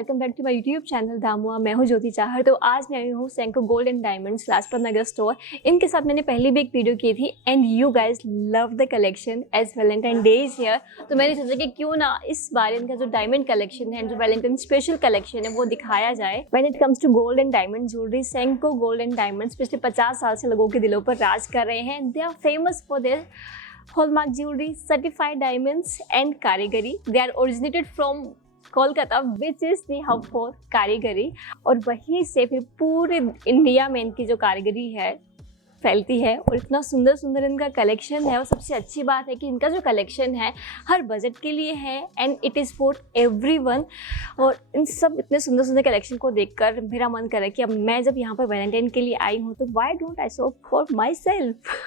Welcome back to my YouTube channel दामुआ। मैं हूं ज्योति चाहर। तो आज मैं आई हूं Senco gold and diamonds Lajpat Nagar store. इनके साथ मैंने पहले भी एक वीडियो की थी and you guys love the collection as Valentine day is here. तो मैंने सोचा कि क्यों ना इस बार इनका जो डायमंड कलेक्शन है, जो वैलेंटाइन स्पेशल कलेक्शन है, वो दिखाया जाए। When it comes to gold and diamond jewellery, Senco gold and diamonds पिछले 50 साल से लोगों के दिलों पर राज कर रहे हैं। They are famous for their hallmark jewellery, certified diamonds and कारीगरी। They are originated from Kolkata which is the hub for कारीगरी। और वहीं से फिर पूरे इंडिया में इनकी जो कारीगरी है फैलती है और इतना सुंदर सुंदर इनका कलेक्शन है। और सबसे अच्छी बात है कि इनका जो कलेक्शन है हर बजट के लिए है and it is for everyone. और इन सब इतने सुंदर सुंदर कलेक्शन को देखकर मेरा मन कर रहा है कि अब मैं जब यहाँ पर वैलेंटाइन के लिए आई हूँ तो why don't I shop for my self.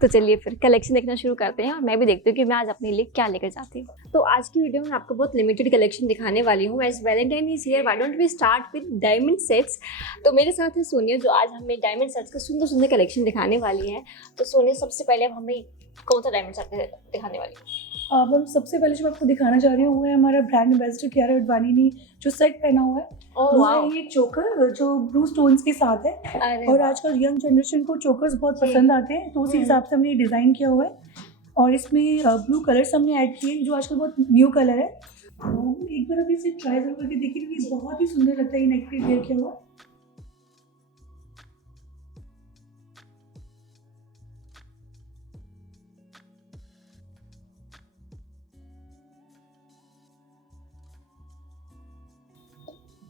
तो चलिए फिर कलेक्शन देखना शुरू करते हैं और मैं भी देखती हूँ कि मैं आज अपने लिए क्या लेकर जाती हूँ। तो आज की वीडियो में आपको बहुत लिमिटेड कलेक्शन दिखाने वाली हूँ। As Valentine is here, why don't we start with diamond sets. तो मेरे साथ है सोनिया जो आज हमें डायमंड सेट्स का सुंदर सुंदर कलेक्शन दिखाने वाली है। तो सोनिया, सबसे पहले अब हमें कौन सा डायमंड सेट दिखाने वाली है? अब हम सबसे पहले जो मैं आपको दिखाना चाह रही हूँ वो है हमारा ब्रांड एम्बेसडर कियारा अडवाणी ने जो सेट पहना हुआ है। वो है ये चोकर जो ब्लू स्टोन्स के साथ है। और आजकल यंग जनरेशन को चोकर्स बहुत पसंद आते हैं, तो उसी हिसाब से हमने ये डिज़ाइन किया हुआ है। और इसमें ब्लू कलर्स हमने ऐड किए जो आजकल बहुत न्यू कलर है। एक बार अभी इसे ट्राई जरूर करके देखिए क्योंकि बहुत ही सुंदर लगता है ये नेक पे वेयर किया हुआ।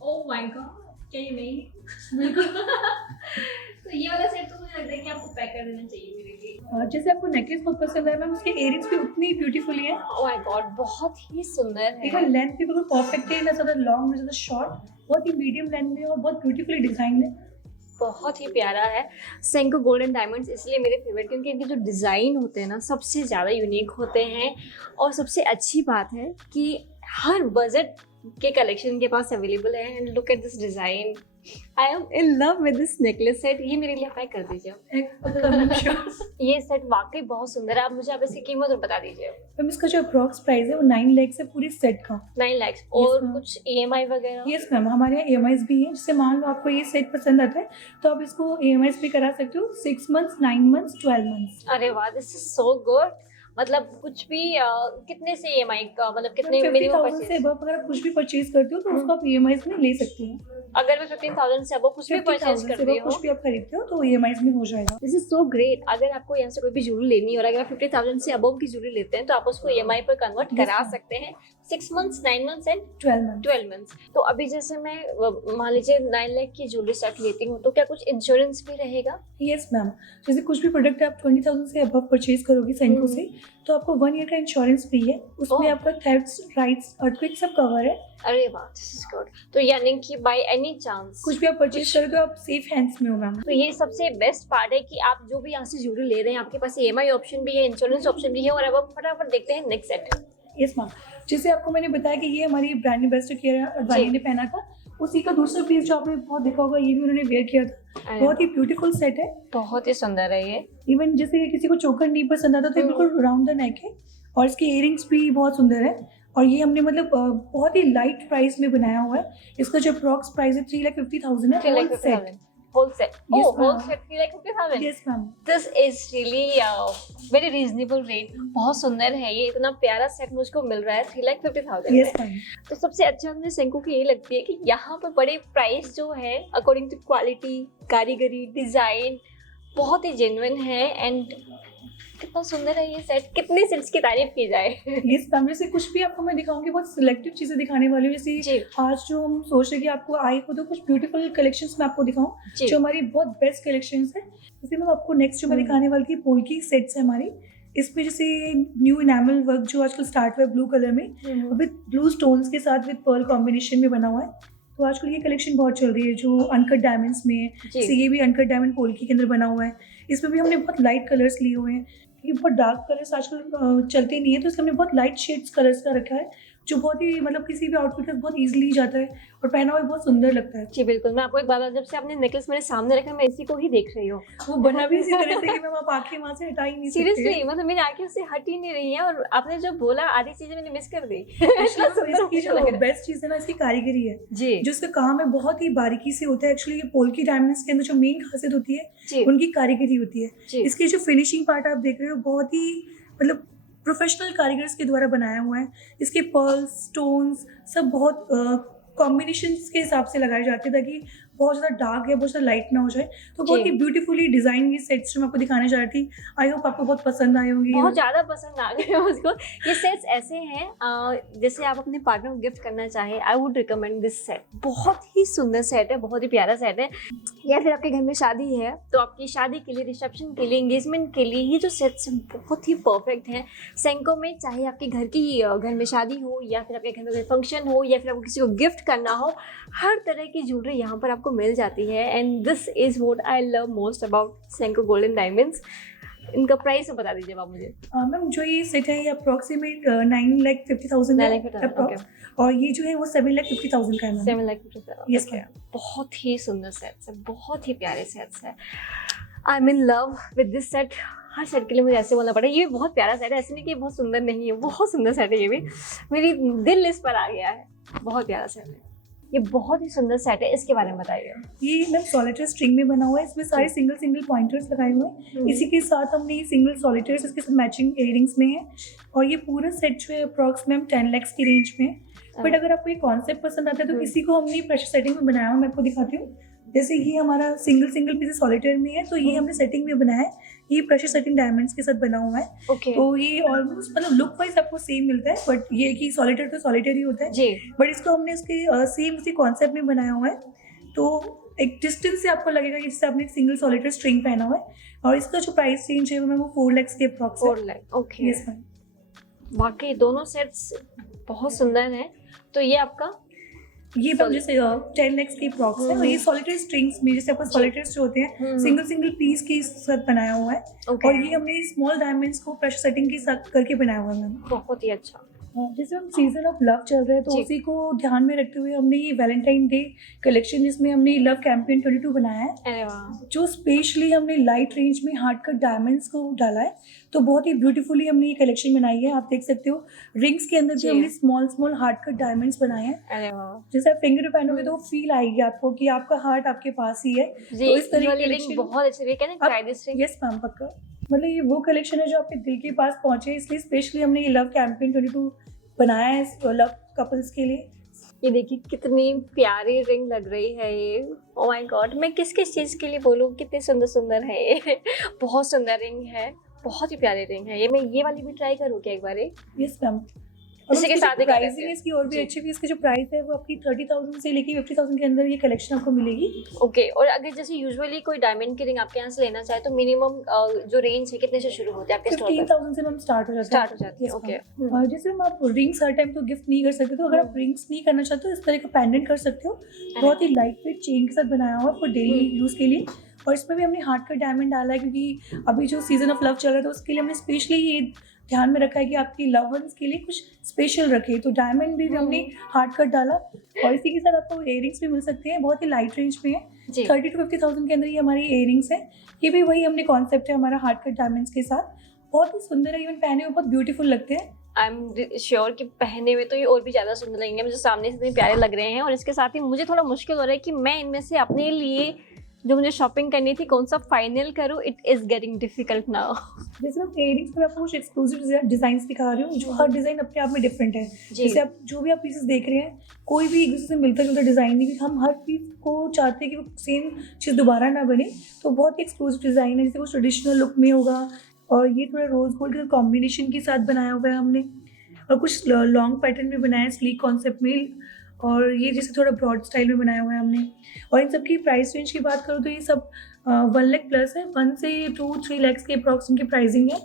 ओह माय गॉड, क्या ये नहीं? बिल्कुल। तो ये वाला सेट तो मुझे लगता है कि आपको पैक कर देना चाहिए मेरे लिए। जैसे आपको नेकलेस बहुत पसंद है मैम, उसके इयररिंग्स भी उतनी ब्यूटीफुली है। ओह माय गॉड, बहुत ही सुंदर है। इवन लेंथ भी बिल्कुल परफेक्ट है, ना ज़्यादा लॉन्ग ना ज़्यादा शॉर्ट, बहुत ही मीडियम लेंथ में और बहुत ब्यूटीफुली डिजाइन है। बहुत ही प्यारा है। सेंको गोल्ड एंड डायमंड्स इसलिए मेरे फेवरेट क्योंकि इनके जो डिज़ाइन होते हैं ना सबसे ज़्यादा यूनिक होते हैं। और सबसे अच्छी बात है कि हर बजट के कलेक्शन के पास अवेलेबल है। And look at this design, I am in love with this necklace set. ये मेरे लिए पैक कर दीजिए। ये सेट वाकई बहुत सुंदर है। आप मुझे आप इसकी कीमत और बता दीजिए। मैम इसका जो अप्रॉक्स प्राइस है वो 9 लाख है पूरे सेट का। 9 लाख और कुछ EMI वगैरह? यस मैम, हमारे यहाँ EMIs भी हैं। जैसे मान लो आपको ये सेट पसंद आता है तो आप इसको EMIs भी करा सकते हो, 6 मंथ्स, 9 मंथ्स, 12 मंथ्स। अरे वाह, दिस इज सो गुड। मतलब कुछ भी कितने से EMI का, मतलब कितने मिनिमम 50,000 से अबव अगर आप कुछ भी परचेज करते हो तो उसको आप EMIs में ले सकते हैं। अगर मैं 15,000 से अब कुछ भी परचेज करती हूँ, कुछ भी आप खरीदते हो तो EMIs में हो जाएगा। This is so great. अगर आपको यहाँ से कोई भी ज्वेलरी लेनी है और अगर आप 50,000 से अबव की ज्वेलरी लेते हैं तो आप उसको EMI पर कन्वर्ट करा सकते हैं। 6 मंथ्स, 9 मंथ्स एंड 12 मंथ्स। तो अभी जैसे मैं मान लीजिए 9 लाख की ज्वेलरी सेट लेती हूँ तो क्या कुछ इंश्योरेंस भी रहेगा? यस मैम, जैसे कुछ भी प्रोडक्ट आप 20,000 से अबव परचेज करोगे सेंको से तो आपको 1 ईयर का इंश्योरेंस भी है। उसमें आपका थेफ्ट्स, राइट्स, अर्थक्वेक सब कवर है। अरे वाह, दिस इज गुड। तो यानी कि बाय एनी चांस कुछ भी आप परचेज करोगे तो आप सेफ हैंड्स में हो मैम। तो ये सबसे बेस्ट पार्ट है कि आप जो भी यहाँ से ज्वेलरी ले रहे हैं आपके पास EMI ऑप्शन भी है, इंश्योरेंस ऑप्शन भी है। और अब आप फटाफट देखते हैं नेक्स्ट सेट। यस मैम, जैसे आपको मैंने बताया कि ये हमारी ब्रांड एम्बेसडर कियारा अडवाणी ने पहना था, उसी का दूसरा पीस जो आपने बहुत देखा होगा ये भी उन्होंने वेयर किया था। बहुत ही ब्यूटीफुल सेट है, बहुत ही सुंदर है ये। इवन जैसे किसी को चोकर नहीं पसंद आता तो ये बिल्कुल राउंड द नेक है और इसके इयरिंग्स भी बहुत सुंदर है। और ये हमने मतलब बहुत ही लाइट प्राइस में बनाया हुआ है। इसका जो अप्रॉक्स प्राइस है 3,50,000 है। Whole set. Whole set 3,50,000। Yes ma'am, this is really very reasonable rate. बहुत सुंदर है ये, इतना प्यारा सेट मुझको मिल रहा है 3,50,000। Yes ma'am. तो सबसे अच्छा मुझे सेंको की ये लगती है कि यहाँ पर बड़े प्राइस जो है अकॉर्डिंग टू क्वालिटी, कारीगरी, डिजाइन बहुत ही जेन्युइन है। एंड कितना सुंदर है ये सेट, कितने सेट्स की तारीफ की जाए। यस मैम, जैसे कुछ भी आपको मैं दिखाऊंगी बहुत सिलेक्टिव चीजें दिखाने वाली हूँ। जैसे आज जो हम सोच रहे हैं कि आपको आए हो तो कुछ ब्यूटीफुल कलेक्शंस मैं आपको दिखाऊं जो हमारी बहुत बेस्ट कलेक्शंस है। जैसे मैं आपको नेक्स्ट जो मैं दिखाने वाली थी पोल्की सेट्स है हमारी। इसमें जैसे न्यू इनामल वर्क जो आजकल स्टार्ट हुआ है ब्लू कलर में विद ब्लू स्टोन्स के साथ विद पर्ल कॉम्बिनेशन में बना हुआ है। तो आजकल ये कलेक्शन बहुत चल रही है जो अनकट डायमंड्स में है। जैसे ये भी अनकट डायमंड पोल्की के अंदर बना हुआ है। इसमें भी हमने बहुत लाइट कलर्स लिए हुए हैं। ये बहुत डार्क कलर्स आजकल चलते नहीं है तो इसमें हमने बहुत लाइट शेड्स कलर्स का रखा है। जो बहुत ही मतलब किसी भी आउटफिट में बहुत इजीली जाता है और पहना हुआ बहुत सुंदर लगता है। जी बिल्कुल, मैं आपको एक बात बताऊं, जब से आपने नेकलेस मेरे सामने रखा मैं इसी को ही देख रही हूँ। वो बना भी इसी तरह से कि मैम आप आंखें वहाँ से हटा ही नहीं सकते। सीरियसली मतलब मेरी आंखें उससे हट ही नहीं रही हैं, और आपने जो बोला आधी चीजें मैंने मिस कर दी। इसकी जो बेस्ट चीज है ना, इसकी कारीगरी है जी, जो इसका काम है बहुत ही बारीकी से होता है। एक्चुअली ये पोल्की डायमंड्स के अंदर जो मेन खासियत होती है जी, उनकी कारीगरी होती है। जी। इसकी जो फिनिशिंग पार्ट आप देख रहे हो बहुत ही मतलब प्रोफेशनल कारीगर्स के द्वारा बनाया हुआ है। इसके पर्ल्स, स्टोन्स सब बहुत कॉम्बिनेशन के हिसाब से लगाए जाते हैं ताकि बहुत ज़्यादा डार्क या बहुत ज़्यादा लाइट ना हो जाए। तो बहुत जी। ही ब्यूटीफुली डिजाइन ये सेट्स जो मैं आपको दिखाने जा रही थी, आई होप आपको बहुत पसंद आए होंगे। बहुत ज़्यादा पसंद आ गए मुझको। ये सेट्स ऐसे हैं जैसे आप अपने पार्टनर को गिफ्ट करना चाहें, I would recommend this set. बहुत ही सुंदर सेट है, बहुत ही प्यारा सेट है। या फिर आपके घर में शादी है तो आपकी शादी के लिए, रिसेप्शन के लिए, एंगेजमेंट के लिए ये जो सेट्स हैं बहुत ही परफेक्ट हैं। सेंको में चाहे आपके घर में शादी हो या फिर आपके घर में कोई फंक्शन हो या फिर आपको किसी को गिफ्ट करना हो, हर तरह की ज्वेलरी यहाँ पर आपको मिल जाती है। And this is what I love most about Senco golden diamonds. इनका प्राइस बता दीजिए आप मुझे। मैम जो ये सेट है ये अप्रॉक्सीमेट 9,50,000 है approx, और ये जो है वो 7,50,000 का है मैम। 7,50,000। Yes, ma'am. बहुत ही सुंदर सेट्स है, बहुत ही प्यारे सेट्स है। I am in love with this set. Her set के लिए मुझे ऐसे बोलना पड़ा। ये बहुत प्यारा सेट है, ऐसे नहीं कि बहुत सुंदर नहीं है, बहुत सुंदर सेट है। ये भी मेरी दिल इस पर आ गया है। बहुत प्यारा सेट है, ये बहुत ही सुंदर सेट है। इसके बारे में बताइए। ये मैम सॉलिटर स्ट्रिंग में बना हुआ है। इसमें सारे सिंगल पॉइंटर्स लगाए हुए हैं। इसी के साथ हमने ये सिंगल सॉलिटर्स इसके साथ मैचिंग इयररिंग्स में है। और ये पूरा सेट जो है अप्रॉक्स मैम 10 लाख की रेंज में है। बट अगर आपको ये कॉन्सेप्ट पसंद आता है तो इसी को हमने प्रेशर सेटिंग में बनाया हुआ, मैं आपको दिखाती हूँ। जैसे ये हमारा सिंगल पीस सॉलिटर में है तो ये हमने सेटिंग में बनाया है। ये प्रेशर सेटिंग डायमंड्स के साथ बना हुआ है। ओके। तो ये ऑलमोस्ट मतलब लुक वाइज आपको सेम मिलता है, बट ये कि सॉलिटर तो सॉलिटर ही होता है जी। बट इसको हमने उसके सेम उसी कॉन्सेप्ट में बनाया हुआ है। तो एक डिस्टेंस से आपको लगेगा कि जैसे आपने एक सिंगल सॉलिटर स्ट्रिंग पहना हुआ है। और इसका जो प्राइस रेंज है वो मैम वो 4 लाख के approx 4 lakh. Okay. Yes ma'am. वाकई दोनों सेट्स बहुत सुंदर हैं। तो ये आपका ये मैम जैसे 10 लाख के अप्रॉक्स है। और ये सॉलिटर स्ट्रिंग्स में जैसे आपको सॉलिटर्स जो होते हैं सिंगल पीस के साथ बनाया हुआ है। और ये हमने स्मॉल डायमंड्स को प्रेशर सेटिंग के साथ करके बनाया हुआ है मैम। बहुत ही अच्छा। जैसे हम सीजन ऑफ लव चल रहे हैं तो उसी को ध्यान में रखते हुए हमने ये वैलेंटाइन डे कलेक्शन जिसमें हमने लव कैंपेन 22 बनाया है। अरे वाह। जो स्पेशली हमने लाइट रेंज में हार्ड कट डायमंड्स को डाला है। तो बहुत ही ब्यूटीफुली हमने ये कलेक्शन बनाई है। आप देख सकते हो रिंग्स के अंदर भी हमने स्मॉल हार्ड कट डायमंड्स बनाए हैं। अरे वाह। जैसे आप फिंगर पे पहनोगे तो फील आएगी आपको कि आपका हार्ट आपके पास ही है। तो इस तरह की रिंग बहुत अच्छी है। Can I try this ring? Yes ma'am पक्का। मतलब ये वो कलेक्शन है जो आपके दिल के पास पहुंचे, इसलिए स्पेशली हमने ये लव कैंपेन 22 बनाया है लव कपल्स के लिए। ये देखिए कितनी प्यारी रिंग लग रही है ये। ओ माय गॉड, मैं किस चीज़ के लिए बोलूँ, कितनी सुंदर है ये। बहुत सुंदर रिंग है, बहुत ही प्यारी रिंग है ये। मैं ये वाली भी ट्राई करूँ क्या एक बार? Yes ma'am. इसी के साथ प्राइसिंग इसकी और भी अच्छी है। इसकी जो प्राइस है वो आपकी 30,000 से लेके 50,000 के अंदर ये कलेक्शन आपको मिलेगी। ओके। और अगर जैसे यूजुअली कोई डायमंड की रिंग आपके यहाँ से लेना चाहे तो मिनिमम जो रेंज है कितने से शुरू होते हैं आपके स्टोर पर? 15,000 से मैम स्टार्ट हो जाती है। ओके। जैसे हम आप रिंग्स हर टाइम तो गिफ्ट नहीं कर सकते, तो अगर आप रिंग्स नहीं करना चाहते तो इस तरह का पेंडेंट कर सकते हो। बहुत ही लाइट वेट चेन के साथ बनाया हुआ है फॉर डेली यूज के लिए। और इसमें भी हमने हार्ड का डायमंड डाला है क्योंकि अभी जो सीजन ऑफ लव चल रहा है तो उसके लिए हमने स्पेशली ये ध्यान में रखा है कि आपकी लव वंस के लिए कुछ स्पेशल रखे। तो डायमंड भी हमने हार्ड कट डाला। और इसी के साथ आपको इयररिंग्स भी मिल सकते हैं, बहुत ही लाइट रेंज में है। 30,000 to 50,000 के अंदर ये हमारी इयररिंग्स है। ये भी वही हमने कॉन्सेप्ट है हमारा हार्ड कट डायमंड्स के साथ। बहुत ही सुंदर है, इवन पहने हुए बहुत ब्यूटीफुल लगते हैं। आई एम श्योर कि पहने हुए तो ये और भी ज़्यादा सुंदर लगेंगे। मुझे सामने से इतने प्यारे लग रहे हैं और इसके साथ ही मुझे थोड़ा मुश्किल हो रहा है कि मैं इनमें से अपने लिए जो मुझे शॉपिंग करनी थी कौन सा फाइनल करूँ। It is getting difficult now. जैसे मैं इयररिंग्स पर आपको कुछ एक्सक्लूसिव डिजाइन्स दिखा रही हूँ जो हर डिज़ाइन अपने आप में डिफरेंट है। जैसे आप जो भी आप पीसेस देख रहे हैं कोई भी एक दूसरे से मिलता जुलता डिज़ाइन नहीं, हम हर पीस को चाहते हैं कि वो सेम चीज़ दोबारा ना बने। तो बहुत ही एक्सक्लूसिव डिज़ाइन है, जैसे वो ट्रेडिशनल लुक में होगा और ये थोड़ा रोज गोल्ड के कॉम्बिनेशन के साथ बनाया हुआ है हमने। और कुछ लॉन्ग पैटर्न में बनाया है स्लीक कॉन्सेप्ट में। और ये जैसे थोड़ा ब्रॉड स्टाइल में बनाया हुआ है हमने। और इन सब की प्राइस रेंज की बात करूँ तो ये सब 1 लाख प्लस है। 1 से 2-3 लाख के अप्रॉक्स इनकी प्राइसिंग है।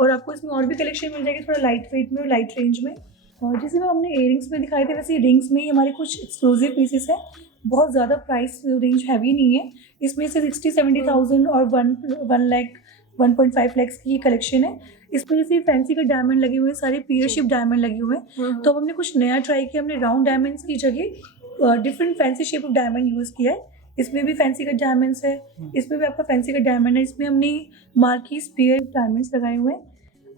और आपको इसमें और भी कलेक्शन मिल जाएगी थोड़ा लाइट वेट में और लाइट रेंज में। और जैसे हमने इयररिंग्स में दिखाए थे वैसे रिंग्स में ही हमारे कुछ एक्सक्लूसिव पीसेस है। बहुत ज़्यादा प्राइस रेंज हैवी नहीं है। इसमें से 60-70,000 और 1 लाख 1.5 लाख की कलेक्शन है। इसमें जैसे फैंसी का डायमंड लगे हुए हैं, सारे पियर शेप डायमंड लगे हुए हैं। तो अब हमने कुछ नया ट्राई किया, हमने राउंड डायमंड्स की जगह different fancy shape of diamond use किया है। इसमें भी फैंसी का डायमंड्स है, इसमें भी आपका फैंसी का डायमंड है। इसमें हमने मार्कीज पियर डायमंड्स लगाए हुए हैं।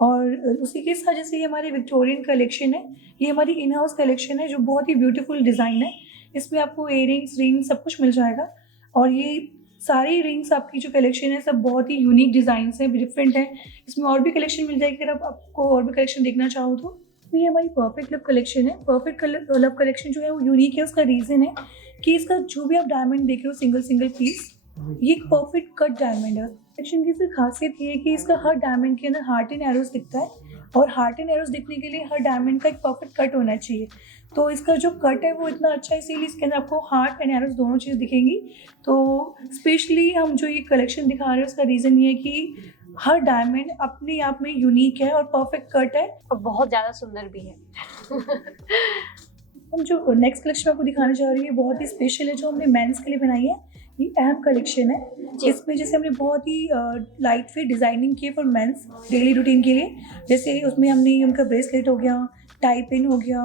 और उसी के साथ जैसे ये हमारी विक्टोरियन कलेक्शन है, ये हमारी इन हाउस कलेक्शन है जो बहुत ही ब्यूटीफुल डिज़ाइन है। इसमें आपको इयरिंग्स, रिंग्स सब कुछ मिल जाएगा। और ये सारी रिंग्स आपकी जो कलेक्शन है सब बहुत ही यूनिक डिज़ाइंस हैं, डिफरेंट हैं। इसमें और भी कलेक्शन मिल जाएगी अगर आपको और भी कलेक्शन देखना चाहो तो। ये हमारी परफेक्ट लव कलेक्शन है। परफेक्ट लव कलेक्शन जो है वो यूनिक है। उसका रीज़न है कि इसका जो भी आप डायमंड देख रहे हो सिंगल सिंगल पीस, ये एक परफेक्ट कट डायमंड है। कलेक्शन की सिर्फ खासियत ये है कि इसका हर डायमंड के अंदर हार्ट एंड एरोज दिखता है, और हार्ट एंड एरोज दिखने के लिए हर डायमंड का एक परफेक्ट कट होना चाहिए। तो इसका जो कट है वो इतना अच्छा है, इसीलिए इसके अंदर आपको हार्ट एंड एरोज दोनों चीज़ दिखेंगी। तो स्पेशली हम जो ये कलेक्शन दिखा रहे हैं उसका रीज़न ये है कि हर डायमंड अपने आप में यूनिक है और परफेक्ट कट है और बहुत ज़्यादा सुंदर भी है। हम जो नेक्स्ट कलेक्शन आपको दिखाने जा रही है बहुत ही स्पेशल है, जो हमने मेंस के लिए बनाई है। ये अहम कलेक्शन है। इसमें जैसे हमने बहुत ही लाइट वेट डिज़ाइनिंग की है फॉर मेंस डेली रूटीन के लिए। जैसे उसमें हमने उनका ब्रेसलेट हो गया, टाई पिन हो गया,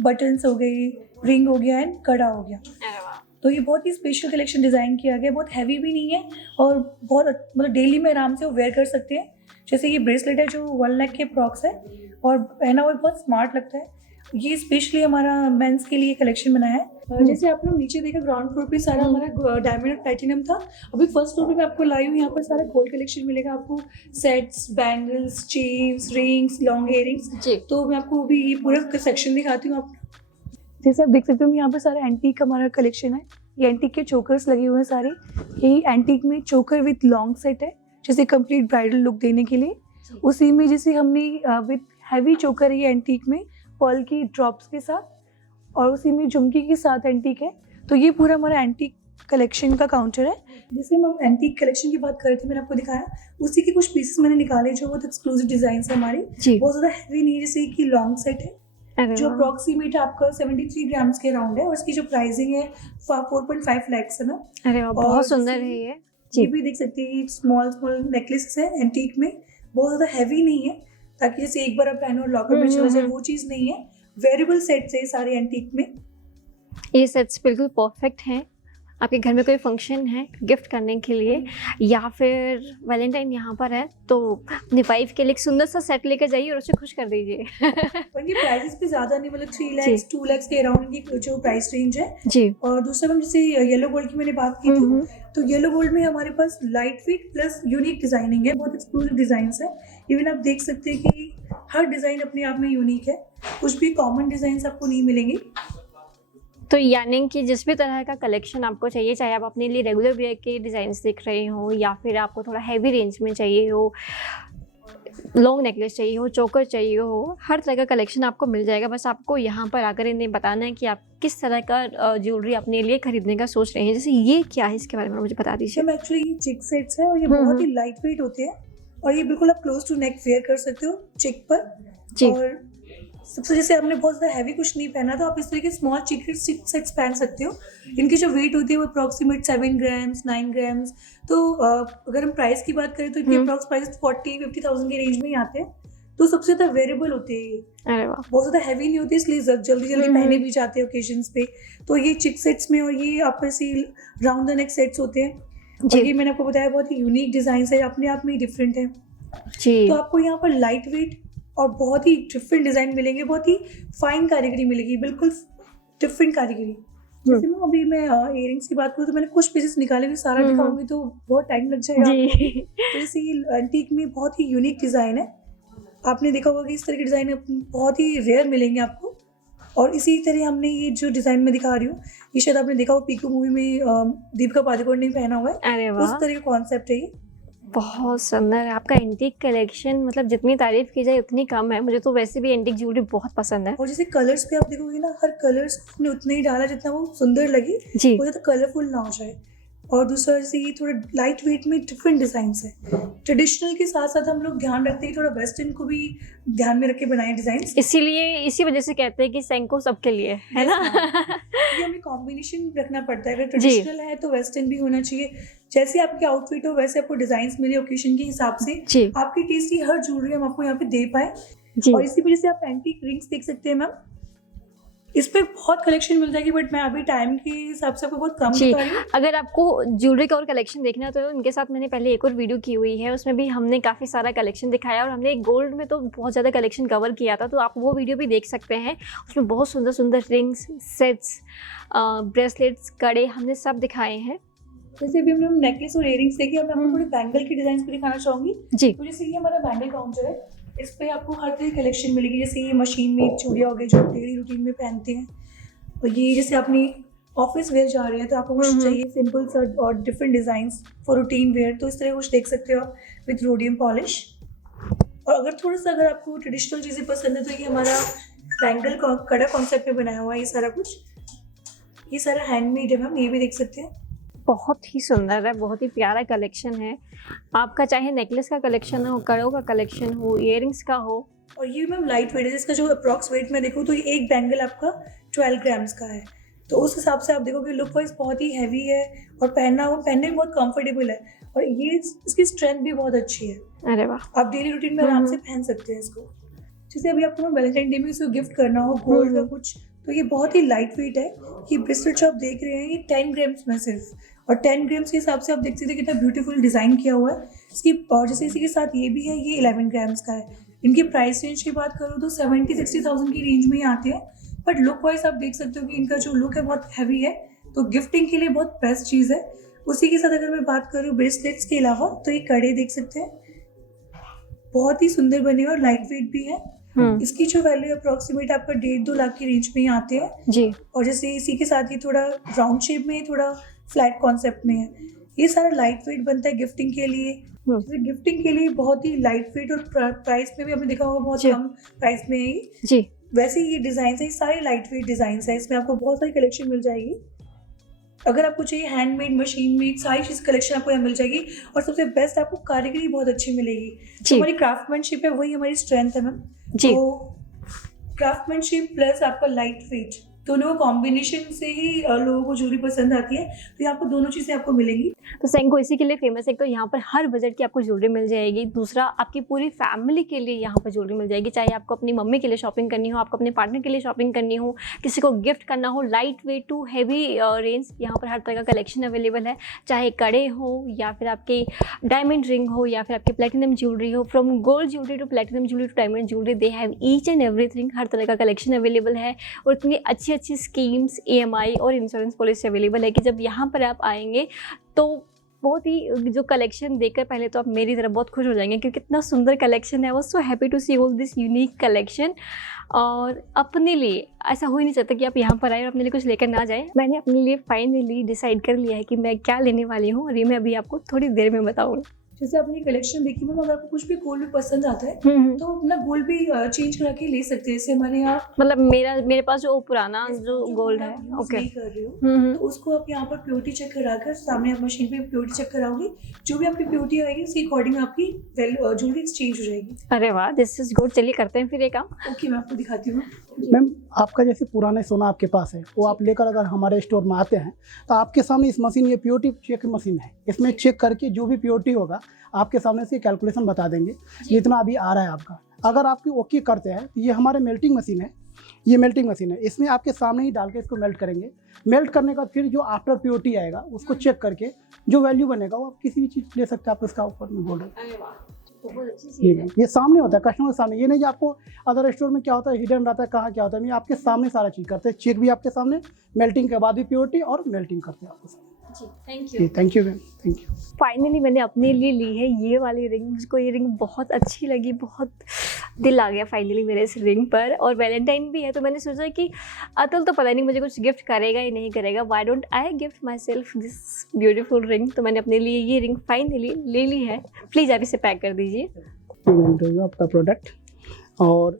बटन्स हो गए, रिंग हो गया एंड कड़ा हो गया। तो ये बहुत ही स्पेशल कलेक्शन डिज़ाइन किया गया। बहुत हैवी भी नहीं है और बहुत मतलब डेली में आराम से वो वेयर कर सकते हैं। जैसे ये ब्रेसलेट है जो 1 लाख के अप्रॉक्स है और पहना हुआ बहुत स्मार्ट लगता है। ये स्पेशली हमारा मेंस के लिए कलेक्शन बनाया है। जैसे आप लोग नीचे देखा ग्राउंड फ्लोर पे सारा हमारा डायमंड और प्लैटिनम था। अभी फर्स्ट फ्लोर पे मैं आपको लाई हूँ, यहाँ पर सारा गोल्ड कलेक्शन मिलेगा आपको। Sets, bangles, chains, rings, long earrings. तो मैं आपको अभी ये पूरा सेक्शन दिखाती हूँ। आप जैसे आप देख सकते हो यहाँ पर सारा एंटीक हमारा कलेक्शन है। ये एंटीक के चोकर्स लगे हुए हैं सारे। यही एंटीक में चोकर विथ लॉन्ग सेट है, जैसे कंप्लीट ब्राइडल लुक देने के लिए। उसी में जैसे हमने विथ हैवी चोकर है ये एंटीक में पर्ल की ड्रॉप्स के साथ, और उसी में झुमकी के साथ एंटीक है। तो ये पूरा हमारा एंटीक कलेक्शन का काउंटर है। जैसे हम एंटीक कलेक्शन की बात कर रहे थे, मैंने आपको दिखाया उसी के कुछ पीसेस मैंने निकाले जो बहुत एक्सक्लूसिव डिजाइन है हमारी। बहुत ज़्यादा हैवी नहीं है। जैसे कि लॉन्ग सेट है जो अप्रॉक्सीमेट आपका 73 ग्राम्स के अराउंड है, और इसकी जो प्राइसिंग है 4.5 लाख है ना। अरे वाह, बहुत सुंदर है ये। ये भी देख सकते हैं स्मॉल स्मॉल नेकलेसेस है एंटीक में, बहुत ज़्यादा हैवी नहीं है, ताकि जैसे एक बार आप पहनो लॉकर में चला जाए, वो चीज़ नहीं है। वेरिएबल सेट्स है सारे एंटीक में। ये सेट्स बिल्कुल परफेक्ट हैं आपके घर में कोई फंक्शन है गिफ्ट करने के लिए, या फिर वैलेंटाइन यहाँ पर है तो अपनी वाइफ के लिए एक सुंदर सा सेट लेकर जाइए और उसे खुश कर दीजिए। इनकी प्राइसेस भी ज़्यादा नहीं, मतलब 3 लाख 2 लाख के अराउंड इनकी जो प्राइस रेंज है जी। और दूसरा हम जैसे येलो गोल्ड की मैंने बात की थी, तो येलो गोल्ड में हमारे पास light weight plus unique designing है, बहुत एक्सक्लूसिव डिजाइन है। इवन आप देख सकते हैं कि हर डिज़ाइन अपने आप में यूनिक है, कुछ भी कॉमन डिज़ाइन आपको नहीं मिलेंगे। तो यानी कि जिस भी तरह का कलेक्शन आपको चाहिए, चाहे आप अपने लिए रेगुलर वेयर के डिज़ाइंस देख रहे हो या फिर आपको थोड़ा हैवी रेंज में चाहिए हो, लॉन्ग नेकलेस चाहिए हो, चोकर चाहिए हो, हर तरह का कलेक्शन आपको मिल जाएगा। बस आपको यहाँ पर आकर इन्हें बताना है कि आप किस तरह का ज्वेलरी अपने लिए खरीदने का सोच रहे हैं। जैसे ये क्या है, इसके बारे में मुझे बता दीजिए। मैम एक्चुअली ये चिक सेट्स है और ये बहुत ही लाइट वेट होते हैं और ये बिल्कुल आप क्लोज टू नेक वेयर कर सकते हो चिक पर। और सबसे जैसे हमने बहुत ज़्यादा हैवी कुछ नहीं पहना तो आप इस तरीके स्मॉल चिक सेट्स पहन सकते हो। इनकी जो वेट होती है वो अप्रॉक्सीमेट 7 ग्राम्स 9 ग्राम्स। तो अगर हम प्राइस की बात करें तो इनके अप्रॉक्स प्राइस 40-50,000 के रेंज में ही आते हैं। तो सबसे ज़्यादा वेरेबल होते हैं, बहुत ज़्यादा हैवी नहीं होती, इसलिए जल्दी पहने भी जाते हैं ओकेजन्स पे। तो ये चिक सेट्स में, और ये आप ऐसे राउंड द नेक सेट्स होते हैं। और ये मैंने आपको बताया बहुत ही यूनिक डिज़ाइन है, अपने आप में ही डिफरेंट है। तो आपको यहाँ पर लाइट वेट और बहुत ही डिफरेंट डिज़ाइन मिलेंगे, बहुत ही फाइन कारीगरी मिलेगी, बिल्कुल डिफरेंट कारीगरी। जैसे मैं अभी इयरिंग्स की बात करूँ तो मैंने कुछ पीसेस निकाले हुए, सारा दिखाऊंगी तो बहुत टाइम लग जाएगा आपको। तो जैसे ये एंटीक में बहुत ही यूनिक डिज़ाइन है, आपने देखा होगा कि इस तरह के डिज़ाइन बहुत ही रेयर मिलेंगे आपको। और इसी तरह हमने ये जो डिज़ाइन में दिखा रही हूँ, ये शायद आपने देखा हो पीकू मूवी में दीपिका पादुकोण ने पहना हुआ है, उस तरह का कॉन्सेप्ट है ये। बहुत सुंदर है आपका एंटीक कलेक्शन, मतलब जितनी तारीफ की जाए उतनी कम है। मुझे तो वैसे भी एंटीक ज्वेलरी बहुत पसंद है। और जैसे कलर्स पे आप देखोगे ना, हर कलर्स ने उतना ही डाला जितना वो सुंदर लगे, वो ज़्यादा कलरफुल ना हो जाए। और दूसरा जैसे ये थोड़ा लाइट वेट में डिफरेंट डिजाइन है। ट्रेडिशनल के साथ साथ हम लोग ध्यान रखते हैं थोड़ा वेस्टर्न को भी ध्यान में रख के बनाए डिजाइन। इसीलिए इसी वजह से कहते हैं कि सेंको सबके लिए है ना। ये हमें कॉम्बिनेशन रखना पड़ता है, अगर ट्रेडिशनल है तो वेस्टर्न भी होना चाहिए। जैसे आपके आउटफिट हो वैसे आपको डिजाइन मिले ओकेजन के हिसाब से, आपकी टेस्ट की हर ज्वेलरी हम आपको यहाँ पे दे पाए। और इसी वजह से आप एंटीक रिंग्स देख सकते हैं मैम, इस पे बहुत कलेक्शन मिल जाएगी, बट मैं अभी टाइम के हिसाब से आपको बहुत कम दिखा रही हूँ। अगर आपको ज्वेलरी का और कलेक्शन देखना है तो उनके साथ मैंने पहले एक और वीडियो की हुई है, उसमें भी हमने काफ़ी सारा कलेक्शन दिखाया और हमने गोल्ड में तो बहुत ज़्यादा कलेक्शन कवर किया था, तो आप वो वीडियो भी देख सकते हैं। उसमें बहुत सुंदर सुंदर रिंग्स, सेट्स, ब्रेसलेट्स, कड़े हमने सब दिखाए हैं। जैसे अभी हम लोग नेकलेस और इयरिंग्स देखिए, अब मैं आपको थोड़ी बैंगल की डिजाइन भी दिखाना चाहूँगी जी। तो जैसे ये हमारा बैंगल काउंटर है, इस पे आपको हर तरह की कलेक्शन मिलेगी। जैसे ये मशीन में चूड़िया हो गई जो आप डेली रूटीन में पहनते हैं, और ये जैसे अपनी ऑफिस वेयर जा रहे हैं तो आपको कुछ चाहिए सिंपल सा और different designs for routine wear, तो इस तरह कुछ देख सकते हो आप विद रोडियम पॉलिश। और अगर थोड़ा सा अगर आपको ट्रेडिशनल चीज़ें पसंद है तो ये हमारा बैंगल कड़ा कॉन्सेप्ट में बनाया हुआ है। ये सारा कुछ, ये सारा हैंडमेड है मैम, ये भी देख सकते हैं। बहुत ही सुंदर है, बहुत ही प्यारा कलेक्शन है आपका, चाहे नेकलेस का कलेक्शन हो, कड़ों का कलेक्शन हो, इयररिंग्स का हो। और ये मैम लाइट वेट है, जिसका जो अप्रॉक्स वेट मैं देखूँ तो ये एक बैंगल आपका 12 ग्राम्स का है, तो उस हिसाब से आप देखोगे लुक वाइज बहुत ही हैवी है और पहनने में बहुत कंफर्टेबल है, और ये इसकी स्ट्रेंथ भी बहुत अच्छी है। अरे वाह, आप डेली रूटीन में आराम से पहन सकते हैं इसको। जैसे अभी आपको वैलेंटाइन डे में इसको गिफ्ट करना हो गोल्ड का कुछ, तो ये बहुत ही लाइट वेट है। ये ब्रेसलेट जो आप देख रहे हैं ये 10 ग्राम्स में सिर्फ, और 10 ग्राम्स के हिसाब से आप देख सकते हैं कितना ब्यूटीफुल डिज़ाइन किया हुआ है इसकी। और जैसे इसी के साथ ये भी है, ये 11 ग्राम्स का है। इनकी प्राइस रेंज की बात करूँ तो 70-60,000 की रेंज में ही आते हैं, बट लुक वाइज आप देख सकते हो कि इनका जो लुक है बहुत हैवी है, तो गिफ्टिंग के लिए बहुत बेस्ट चीज़ है। उसी के साथ अगर मैं बात करूँ ब्रेसलेट्स के अलावा तो ये कड़े देख सकते हैं, बहुत ही सुंदर बने और लाइट वेट भी है। इसकी जो वैल्यू अप्रोक्सीमेट आपका 1.5-2 लाख की रेंज में ही आते हैं जी। और जैसे इसी के साथ ये थोड़ा राउंड शेप में, थोड़ा फ्लैट कॉन्सेप्ट में है। ये सारा लाइट वेट बनता है गिफ्टिंग के लिए। गिफ्टिंग के लिए बहुत ही लाइट वेट, और प्राइस में भी आपने देखा होगा बहुत कम प्राइस में है जी। वैसे ये डिजाइन है, सारे लाइट वेट डिजाइन है, इसमें आपको बहुत सारी कलेक्शन मिल जाएगी। अगर आपको चाहिए हैंडमेड, मशीन मेड, सारी चीज़ कलेक्शन आपको यहाँ मिल जाएगी। और सबसे बेस्ट आपको कारीगरी बहुत अच्छी मिलेगी। जो हमारी क्राफ्टमैनशिप है वही हमारी स्ट्रेंथ है मैम। तो क्राफ्टमैनशिप प्लस आपका लाइट वेट, दोनों कॉम्बिनेशन से ही लोगों को ज्वेलरी पसंद आती है, तो यहाँ पर दोनों चीज़ें आपको मिलेंगी। तो सेंको इसी के लिए फेमस है, तो यहाँ पर हर बजट की आपको ज्वेलरी मिल जाएगी। दूसरा, आपकी पूरी फैमिली के लिए यहाँ पर ज्वेलरी मिल जाएगी, चाहे आपको अपनी मम्मी के लिए शॉपिंग करनी हो, आपको अपने पार्टनर के लिए शॉपिंग करनी हो, किसी को गिफ्ट करना हो, light weight to heavy range, यहाँ पर हर तरह का कलेक्शन अवेलेबल है। चाहे कड़े हो या फिर आपके डायमंड रिंग हो या फिर आपकी प्लेटिनम ज्वेलरी हो, from gold jewellery to platinum jewellery to diamond jewellery, they have each and everything. हर तरह का कलेक्शन अवेलेबल है और इतनी अच्छी अच्छी स्कीम्स, EMI और इंश्योरेंस पॉलिसी अवेलेबल है कि जब यहाँ पर आप आएंगे तो बहुत ही जो कलेक्शन देखकर पहले तो आप मेरी तरफ बहुत खुश हो जाएंगे, क्योंकि कितना सुंदर कलेक्शन है। वो so happy to see all this unique collection. और अपने लिए ऐसा हो ही नहीं चाहता कि आप यहाँ पर आए और अपने लिए कुछ लेकर ना जाए। मैंने अपने लिए फाइनली डिसाइड कर लिया है कि मैं क्या लेने वाली हूँ, और ये मैं अभी आपको थोड़ी देर में बताऊँगी। जैसे अपनी कलेक्शन देखी मैम, अगर आपको कुछ भी गोल्ड भी पसंद आता है तो अपना गोल्ड भी चेंज करा के ले सकते हैं। जैसे हमारे यहाँ मतलब मेरे पास जो पुराना जो गोल्ड है ओके कर रही हूँ, तो उसको आप यहाँ पर प्योरिटी चेक कराकर सामने आप मशीन पे प्योरिटी चेक कराओगे, जो भी आपकी प्योरिटी आएगी उसके अकॉर्डिंग आपकी ज्वेलरी एक्सचेंज हो जाएगी। अरे वाह, दिस इज गुड। चलिए करते हैं फिर ये काम। ओके, मैं आपको दिखाती हूँ। मैम, आपका जैसे पुराने सोना आपके पास है, वो आप लेकर अगर हमारे स्टोर में आते हैं तो आपके सामने इस मशीन, ये प्योरिटी चेक मशीन है, इसमें चेक करके जो भी प्योरिटी होगा आपके सामने से कैलकुलेशन बता देंगे ये इतना अभी आ रहा है आपका। अगर आपकी ओके करते हैं तो ये हमारे मेल्टिंग मशीन है, ये मेल्टिंग मशीन है, इसमें आपके सामने ही डाल के इसको मेल्ट करेंगे। मेल्ट करने का फिर जो आफ्टर प्योरिटी आएगा उसको चेक करके जो वैल्यू बनेगा वो आप किसी भी चीज़ ले सकते हैं। आप इसका ऊपर में बोल रहे हैं, ये सामने होता है कस्टमर के सामने। ये नहीं कि आपको अदर स्टोर में क्या होता है हिडन रहता है, कहाँ क्या होता है, ये आपके सामने सारा चीज़ करते हैं। चेक भी आपके सामने, मेल्टिंग के बाद भी प्योरिटी और मेल्टिंग करते हैं आपके सामने। Thank you ma'am, thank you. Finally मैंने अपने लिए ली है ये वाली रिंग। मुझको ये रिंग बहुत अच्छी लगी, बहुत दिल आ गया फाइनली मेरे इस रिंग पर। और वैलेंटाइन भी है तो मैंने सोचा कि अतुल तो पता नहीं मुझे कुछ गिफ्ट करेगा या नहीं करेगा, why don't I gift my self this beautiful ring. तो मैंने अपने लिए ये रिंग फाइनली ले ली है। प्लीज़ आप इसे पैक कर दीजिए। आपका प्रोडक्ट, और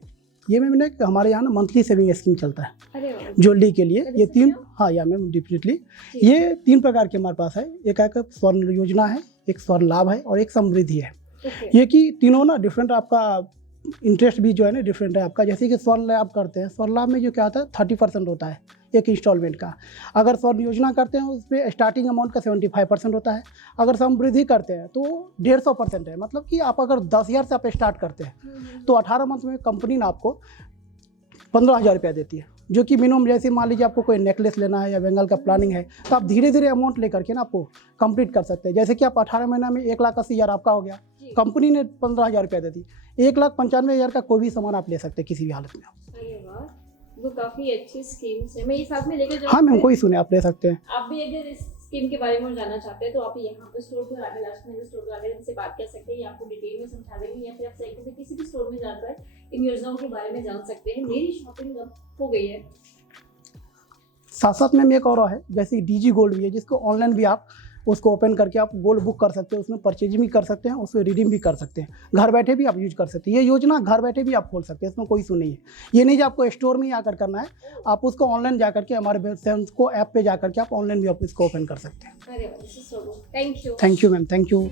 ये मैम ने हमारे यहाँ ना मंथली सेविंग स्कीम चलता है अरे वाह, ज्वेलरी के लिए। ये जैसे 3, क्या? हाँ या मैम डेफिनेटली, जी। ये 3 प्रकार के हमारे पास है। एक स्वर्ण योजना है, एक स्वर्ण लाभ है और एक समृद्धि है। ओके। ये कि तीनों ना डिफरेंट, आपका इंटरेस्ट भी जो है ना डिफरेंट है आपका। जैसे कि स्वर्ण लाभ करते हैं, स्वर्ण लाभ में जो क्या होता है 30% होता है एक इंस्टॉलमेंट का। अगर स्वर्ण योजना करते हैं उस पर स्टार्टिंग अमाउंट का 75% होता है। अगर समृद्धि करते हैं तो 150% है। मतलब कि आप अगर 10,000 से आप स्टार्ट करते हैं तो 18 मंथ में कंपनी ना आपको 15,000 रुपया देती है, जो कि मिनिमम, जैसे मान लीजिए आपको कोई नेकलेस लेना है या बेंगल का प्लानिंग है तो आप धीरे धीरे अमाउंट लेकर के ना आपको कंप्लीट कर सकते हैं। जैसे कि आप 18 महीना में 1,80,000 आपका हो गया, जी। कंपनी ने 15,000 रुपया दे दी, 1,95,000 का कोई भी सामान आप ले सकते हैं किसी भी हालत में। अरे वाह, वो काफी अच्छी स्कीम्स है, मैं ये साथ में लेकर जाऊँ। हाँ मैम, कोई सुने, आप ले सकते हैं। आप भी अगर इस स्कीम के बारे में जानना चाहते हैं तो आप यहाँ पे स्टोर पर आकर, लास्ट में स्टोर पर आकर इनसे बात कर सकते हैं, या आपको डिटेल में समझा देंगे, या फिर आप साइकिल से किसी भी स्टोर में जाकर इन योजनाओं के बारे में जान सकते हैं। मेरी शॉपिंग अब हो गई है। साथ साथ में एक और है, जैसे डीजी गोल्ड भी है, जिसको ऑनलाइन भी आप उसको ओपन करके आप गोल्ड बुक कर सकते हैं, उसमें परचेज भी कर सकते हैं, उसमें रिडीम भी कर सकते हैं, घर बैठे भी आप यूज कर सकते हैं। ये योजना घर बैठे भी आप खोल सकते हैं, इसमें कोई इशू नहीं है। ये नहीं कि आपको स्टोर में ही आकर करना है, आप उसको ऑनलाइन जाकर के हमारे वेबसाइट को ऐप पे जाकर के आप ऑनलाइन भी आप इसको ओपन कर सकते हैं। अरे वाह, this is so good, thank you. Thank you ma'am, thank you.